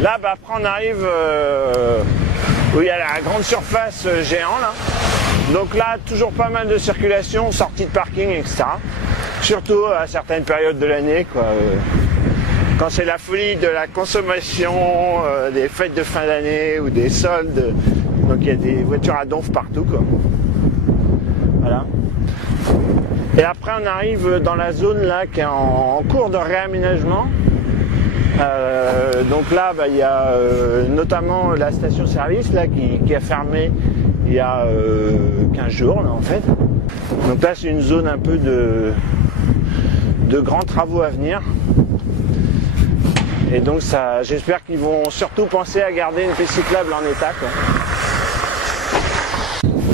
Là, bah, après on arrive où il y a la grande surface géant là. Donc là, toujours pas mal de circulation, sortie de parking, etc. Surtout à certaines périodes de l'année, quoi. Quand c'est la folie de la consommation, des fêtes de fin d'année ou des soldes. Donc il y a des voitures à donf partout, quoi. Voilà. Et après on arrive dans la zone là qui est en cours de réaménagement. Donc là, bah, il y a notamment la station-service là qui a fermé il y a 15 jours là en fait. Donc là c'est une zone un peu de grands travaux à venir. Et donc ça, j'espère qu'ils vont surtout penser à garder une piste cyclable en état, quoi.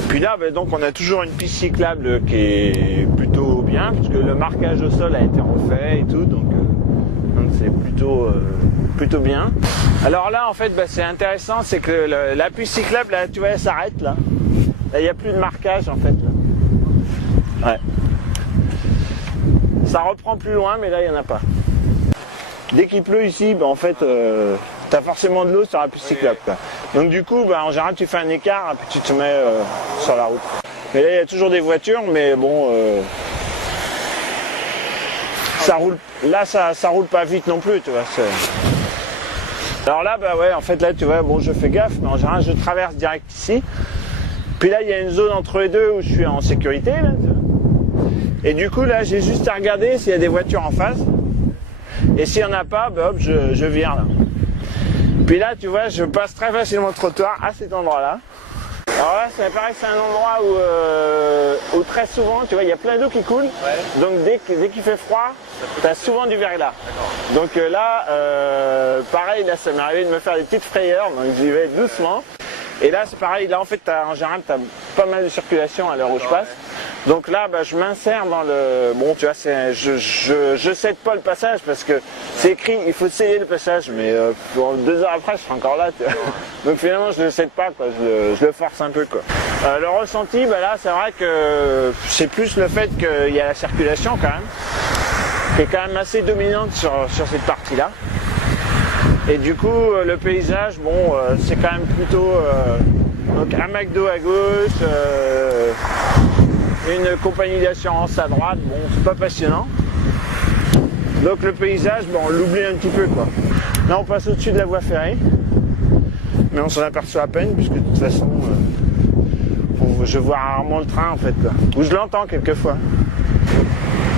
Puis là, bah, donc on a toujours une piste cyclable qui est plutôt bien, puisque le marquage au sol a été refait et tout, donc c'est plutôt bien. Alors là, en fait, bah, c'est intéressant, c'est que la piste cyclable, là, tu vois, elle s'arrête là. Là, il n'y a plus de marquage en fait. Là. Ouais. Ça reprend plus loin, mais là, il n'y en a pas. Dès qu'il pleut ici, bah, en fait, tu as forcément de l'eau sur la piste cyclable, quoi. Donc du coup, bah, en général, tu fais un écart et puis tu te mets sur la route. Mais là, il y a toujours des voitures, mais bon, ça roule. Là, ça roule pas vite non plus, tu vois. Alors là, bah ouais, en fait, là, tu vois, bon, je fais gaffe, mais en général, je traverse direct ici. Puis là, il y a une zone entre les deux où je suis en sécurité, là, tu vois. Et du coup, là, j'ai juste à regarder s'il y a des voitures en face. Et s'il n'y en a pas, bah, hop, je vire là. Puis là, tu vois, je passe très facilement le trottoir à cet endroit-là. Alors là, ça paraît que c'est un endroit où très souvent, tu vois, il y a plein d'eau qui coule. Ouais. Donc dès qu'il fait froid, tu as souvent du verglas. Donc là, pareil, là, ça m'est arrivé de me faire des petites frayeurs, donc j'y vais doucement. Et là, c'est pareil, là, en fait, en général, tu as pas mal de circulation à l'heure où je passe. Donc là, bah, je m'insère dans le... Bon, tu vois, je cède pas le passage parce que c'est écrit, il faut céder le passage, mais 2 heures après, je serai encore là, tu vois. Donc finalement, je le cède pas, quoi. Je le force un peu, quoi. Le ressenti, bah, là, c'est vrai que c'est plus le fait qu'il y a la circulation, quand même, qui est quand même assez dominante sur cette partie-là. Et du coup, le paysage, bon, c'est quand même plutôt... donc un McDo à gauche... une compagnie d'assurance à droite, bon, c'est pas passionnant. Donc le paysage, bon, on l'oublie un petit peu, quoi. Là, on passe au-dessus de la voie ferrée, mais on s'en aperçoit à peine, puisque de toute façon, je vois rarement le train, en fait, quoi. Ou je l'entends quelquefois.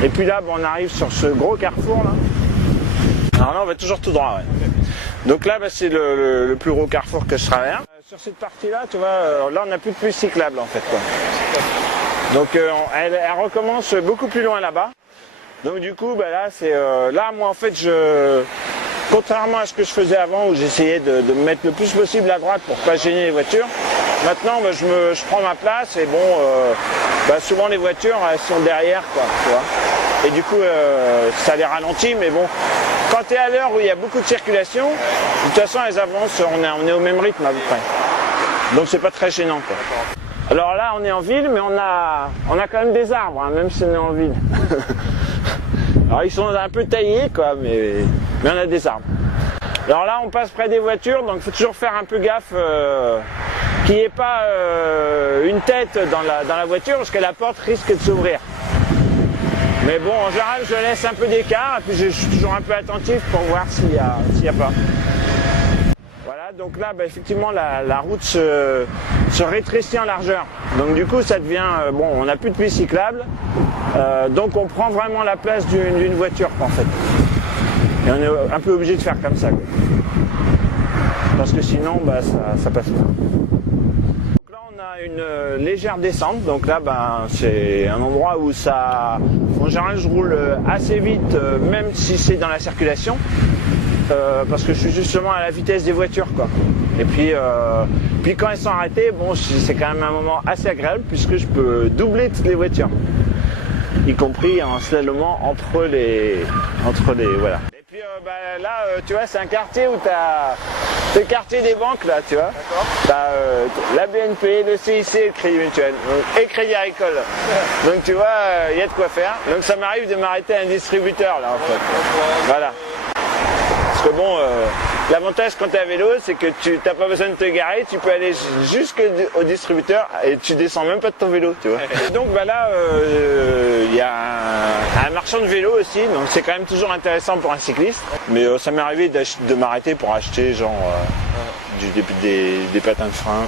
Et puis là, bon, on arrive sur ce gros carrefour, là. Alors là, on va toujours tout droit, ouais. Donc là, bah, c'est le plus gros carrefour que je traverse. Sur cette partie-là, tu vois, là, on n'a plus de piste cyclable, en fait, quoi. Donc elle recommence beaucoup plus loin là-bas. Donc du coup, bah, là, là, moi en fait, contrairement à ce que je faisais avant où j'essayais de me mettre le plus possible à droite pour pas gêner les voitures, maintenant bah, je prends ma place et bon, bah, souvent les voitures elles sont derrière, quoi, tu vois. Et du coup, ça les ralentit, mais bon, quand tu es à l'heure où il y a beaucoup de circulation, de toute façon elles avancent, on est au même rythme à peu près. Donc c'est pas très gênant, quoi. Alors là, on est en ville, mais on a quand même des arbres, hein, même si on est en ville. Alors ils sont un peu taillés, quoi, mais on a des arbres. Alors là, on passe près des voitures, donc il faut toujours faire un peu gaffe qu'il n'y ait pas une tête dans la voiture, parce que la porte risque de s'ouvrir. Mais bon, en général, je laisse un peu d'écart, et puis je suis toujours un peu attentif pour voir s'il y a pas. Voilà, donc là, bah, effectivement, la route se rétrécit en largeur. Donc du coup, ça devient... bon, on n'a plus de piste cyclable, donc on prend vraiment la place d'une voiture, en fait. Et on est un peu obligé de faire comme ça, quoi. Parce que sinon, bah, ça passe pas. Donc là, on a une légère descente. Donc là, bah, c'est un endroit où ça... En général, je roule assez vite, même si c'est dans la circulation. Parce que je suis justement à la vitesse des voitures, quoi. Et puis quand elles sont arrêtées, bon, c'est quand même un moment assez agréable puisque je peux doubler toutes les voitures, y compris en slalomant entre les voilà. Et puis bah, là, tu vois, c'est un quartier où c'est le quartier des banques, là, tu vois. T'as la BNP, le CIC, le Crédit Mutuel et Crédit Agricole. Donc tu vois, il y a de quoi faire. Donc ça m'arrive de m'arrêter à un distributeur, là, en fait. Voilà. Parce que bon, L'avantage quand tu es à vélo, c'est que tu n'as pas besoin de te garer, tu peux aller jusqu'au distributeur et tu descends même pas de ton vélo, tu vois. Donc bah là, il y a un marchand de vélo aussi, donc c'est quand même toujours intéressant pour un cycliste. Mais ça m'est arrivé de m'arrêter pour acheter genre des patins de frein.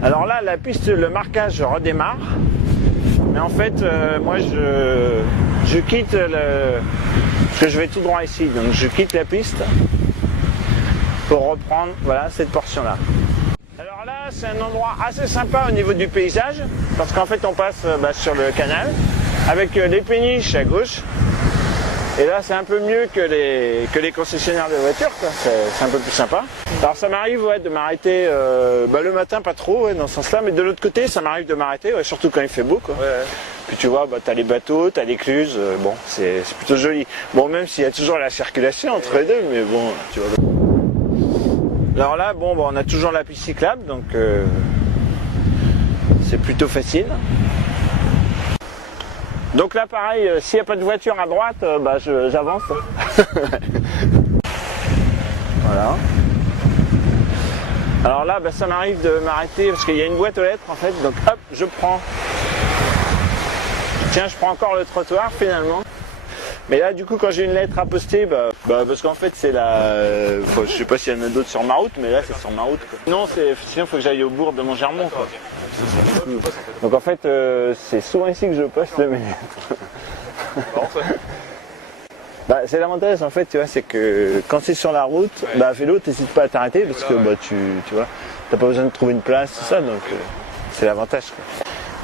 Alors là, la piste, le marquage redémarre. Mais en fait, moi je quitte parce que je vais tout droit ici, donc je quitte la piste pour reprendre voilà, cette portion-là. Alors là, c'est un endroit assez sympa au niveau du paysage, parce qu'en fait on passe sur le canal, avec les péniches à gauche. Et là, c'est un peu mieux que les concessionnaires de voitures, c'est un peu plus sympa. Alors ça m'arrive de m'arrêter le matin, pas trop dans ce sens-là, mais de l'autre côté, ça m'arrive de m'arrêter, surtout quand il fait beau, quoi. Ouais. Puis tu vois, t'as les bateaux, t'as l'écluse, bon, c'est plutôt joli. Bon, même s'il y a toujours la circulation entre les deux, mais bon, tu vois. Alors là, bon, on a toujours la piste cyclable, donc c'est plutôt facile. Donc là, pareil, s'il n'y a pas de voiture à droite, j'avance. Voilà. Alors là, ça m'arrive de m'arrêter parce qu'il y a une boîte aux lettres en fait, donc hop, je prends. Tiens, je prends encore le trottoir finalement. Mais là, du coup, quand j'ai une lettre à poster, parce qu'en fait, c'est je sais pas s'il y en a d'autres sur ma route, mais là, c'est sur ma route, quoi. Non, sinon, il faut que j'aille au bourg de Montgermont, quoi. Donc en fait, c'est souvent ici que je poste mes lettres. C'est l'avantage, en fait, tu vois, c'est que quand c'est sur la route, à vélo, t'hésites pas à t'arrêter parce que tu vois, t'as pas besoin de trouver une place, tout ça, donc c'est l'avantage, quoi.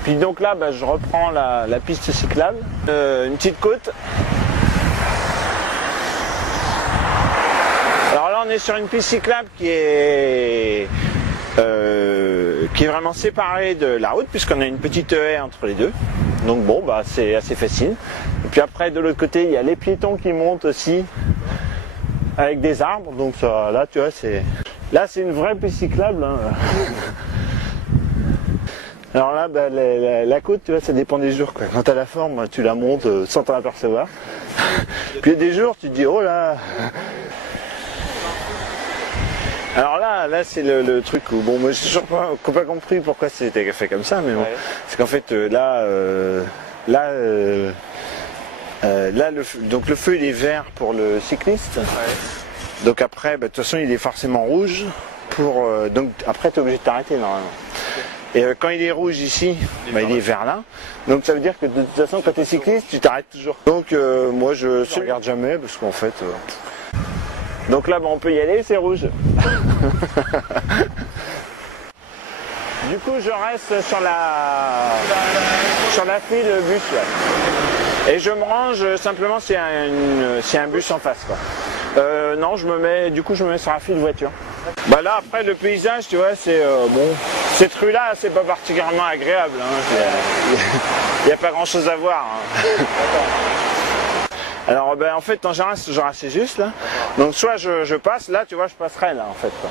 Puis donc là, je reprends la piste cyclable, une petite côte. Alors là, on est sur une piste cyclable qui est vraiment séparée de la route, puisqu'on a une petite haie entre les deux. Donc bon, c'est assez facile. Et puis après, de l'autre côté, il y a les piétons qui montent aussi, avec des arbres. Donc ça, là, tu vois, c'est une vraie piste cyclable, hein. Alors là, la côte, tu vois, ça dépend des jours, quoi. Quand tu as la forme, tu la montes sans t'en apercevoir. Puis il y a des jours, tu te dis, oh là. Alors là c'est le truc où, bon, moi j'ai toujours pas compris pourquoi c'était fait comme ça, mais bon, c'est qu'en fait donc le feu il est vert pour le cycliste. Donc après, de toute façon il est forcément rouge donc après tu es obligé de t'arrêter normalement. Et quand il est rouge ici, il est vert là. Donc ça veut dire que de toute façon quand tu es cycliste, tu t'arrêtes toujours. Donc moi je ne regarde jamais parce qu'en fait... Donc là on peut y aller, c'est rouge. Du coup je reste sur la file bus là. Et je me range simplement s'il y a un bus en face, quoi. Non, je me mets sur la file voiture. Là après le paysage, tu vois, c'est bon. Cette rue là, c'est pas particulièrement agréable, hein. Il n'y a pas grand chose à voir, hein. Alors en fait en général c'est genre assez juste là. Donc soit je passe, là tu vois je passerai là en fait, quoi.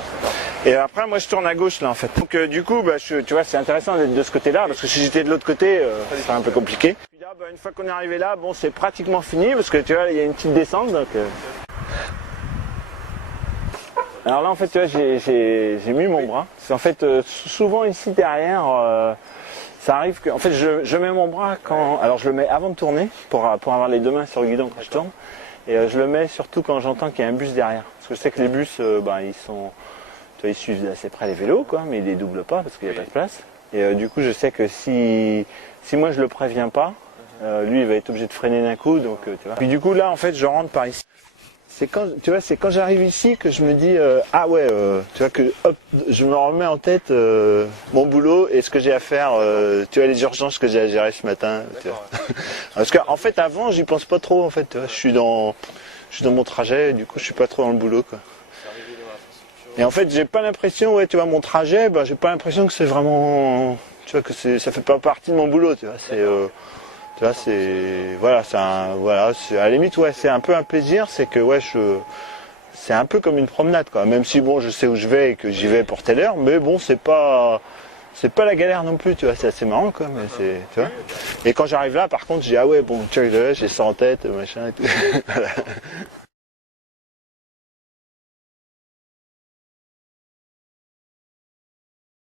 Et après moi je tourne à gauche là en fait. Donc du coup tu vois c'est intéressant d'être de ce côté là parce que si j'étais de l'autre côté c'est un peu compliqué. Puis là une fois qu'on est arrivé là, bon c'est pratiquement fini parce que tu vois il y a une petite descente donc Alors là en fait tu vois j'ai mis mon bras. Parce qu'en fait souvent ici derrière ça arrive que, en fait, je mets mon bras quand, alors je le mets avant de tourner pour avoir les deux mains sur le guidon quand je tourne, et je le mets surtout quand j'entends qu'il y a un bus derrière, parce que je sais que les bus, ils suivent assez près les vélos, quoi, mais ils les doublent pas parce qu'il n'y a pas de place. Et du coup, je sais que si moi je le préviens pas, lui il va être obligé de freiner d'un coup, donc tu vois. Puis du coup là, en fait, je rentre par ici. C'est quand j'arrive ici que je me dis tu vois que hop, je me remets en tête mon boulot et ce que j'ai à faire, tu vois les urgences que j'ai à gérer ce matin. Tu vois. Parce qu'en fait avant j'y pense pas trop en fait. Tu vois, je suis dans mon trajet, du coup je suis pas trop dans le boulot, quoi. Et en fait j'ai pas l'impression, tu vois mon trajet, j'ai pas l'impression que c'est vraiment, tu vois que ça fait pas partie de mon boulot, tu vois. Tu vois, c'est à la limite, c'est un peu un plaisir, c'est que c'est un peu comme une promenade, quoi. Même si bon, je sais où je vais et que j'y vais pour telle heure, mais bon, c'est pas la galère non plus, tu vois. C'est assez marrant, quoi. Mais tu vois. Et quand j'arrive là, par contre, je dis tu vois, j'ai ça en tête, machin et tout. Voilà.